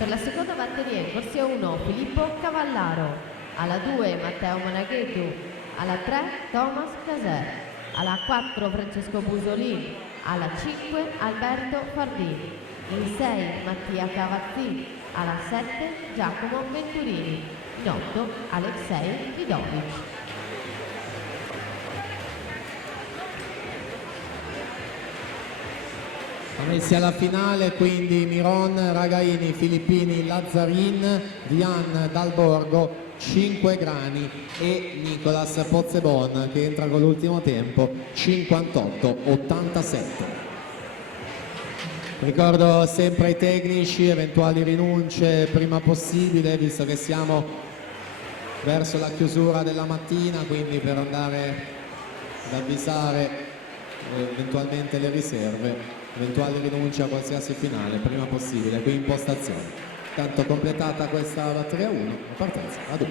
Per la seconda batteria in corsia 1 Filippo Cavallaro, alla 2 Matteo Monaghetu, alla 3 Thomas Caser, alla 4 Francesco Busolini, alla 5 Alberto Fardini, in 6 Mattia Cavazzini, alla 7 Giacomo Venturini, in 8 Alexei Vidovic. Messi alla finale quindi Miron, Ragaini, Filippini, Lazzarin, Dian Dalborgo, 5 Grani e Nicolas Pozzebon che entra con l'ultimo tempo 58-87. Ricordo sempre ai tecnici eventuali rinunce prima possibile, visto che siamo verso la chiusura della mattina, quindi per andare ad avvisare eventualmente le riserve, eventuali rinunce a qualsiasi finale prima possibile qui in postazione. Tanto completata questa batteria 1, la partenza a 2.